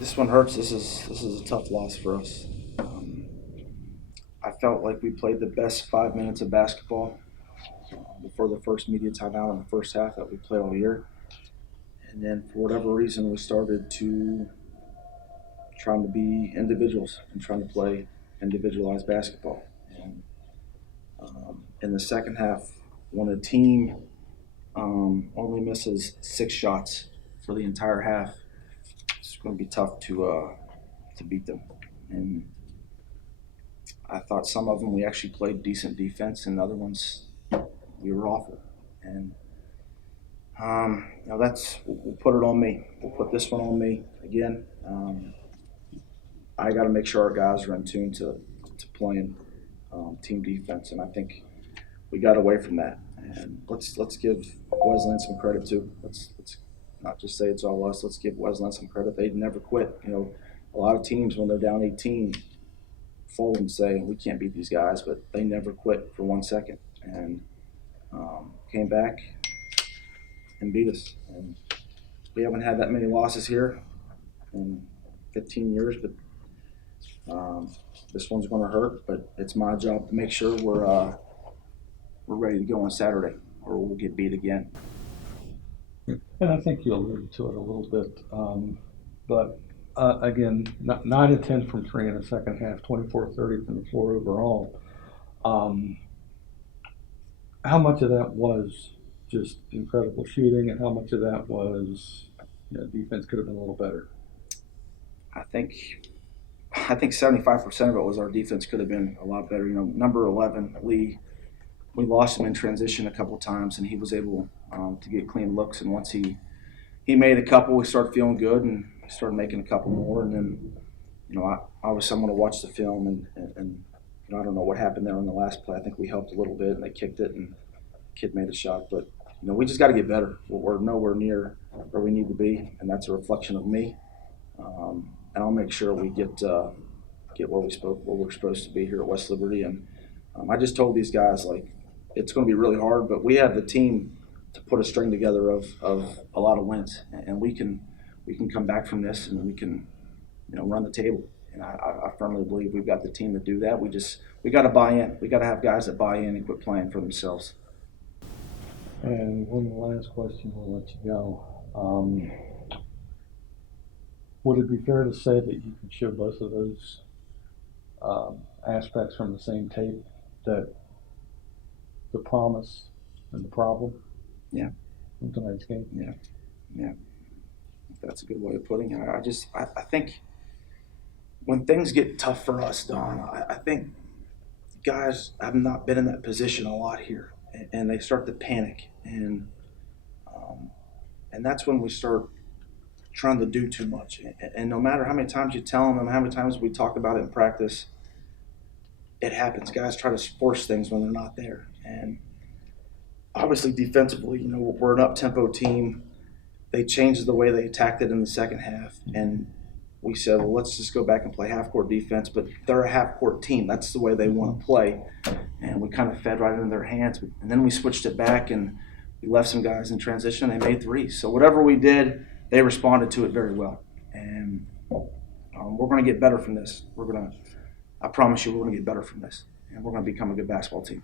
This one hurts. This is a tough loss for us. I felt like we played the best 5 minutes of basketball before the first media timeout in the first half that we played all year, and then for whatever reason we started to trying to be individuals and trying to play individualized basketball. And in the second half, when a team only misses 6 shots for the entire half, it's going to be tough to beat them. And I thought some of them we actually played decent defense, and other ones we were awful. And we'll put it on me. We'll put this one on me again. I got to make sure our guys are in tune to playing team defense, and I think we got away from that. And let's give Wesleyan some credit too. Let's not just say it's all us. Let's give Wesleyan some credit. They never quit. A lot of teams when they're down 18 fold and say we can't beat these guys, but they never quit for 1 second and came back and beat us. And we haven't had that many losses here in 15 years, but this one's going to hurt. But it's my job to make sure we're ready to go on Saturday, or we'll get beat again. And I think you alluded to it a little bit, but again, 9 of 10 from 3 in the second half, 24-30 from the floor overall. How much of that was just incredible shooting, and how much of that was defense could have been a little better? I think 75% of it was our defense could have been a lot better. Number 11, Lee, we lost him in transition a couple times, and he was able to get clean looks. And once he made a couple, we started feeling good, and he started making a couple more. And then, obviously I'm going to watch the film, and I don't know what happened there on the last play. I think we helped a little bit, and they kicked it, and the kid made a shot. But we just got to get better. We're nowhere near where we need to be, and that's a reflection of me. And I'll make sure we get where we're supposed to be here at West Liberty. And I just told these guys, it's going to be really hard, but we have the team to put a string together of a lot of wins, and we can come back from this, and we can run the table. And I firmly believe we've got the team to do that. We got to buy in. We got to have guys that buy in and quit playing for themselves. And one last question, we'll let you go. Would it be fair to say that you can show both of those aspects from the same tape, that the promise and the problem? Yeah. From tonight's game? Yeah. That's a good way of putting it. I think when things get tough for us, Don, I think guys have not been in that position a lot here, and they start to panic, and that's when we start trying to do too much. And no matter how many times you tell them, and how many times we talk about it in practice, it happens. Guys try to force things when they're not there. And obviously defensively, we're an up-tempo team. They changed the way they attacked it in the second half, and we said, well, let's just go back and play half-court defense. But they're a half-court team. That's the way they want to play. And we kind of fed right into their hands. And then we switched it back, and we left some guys in transition, and they made threes. So whatever we did, they responded to it very well. And we're going to get better from this. I promise you, we're going to get better from this. And we're going to become a good basketball team.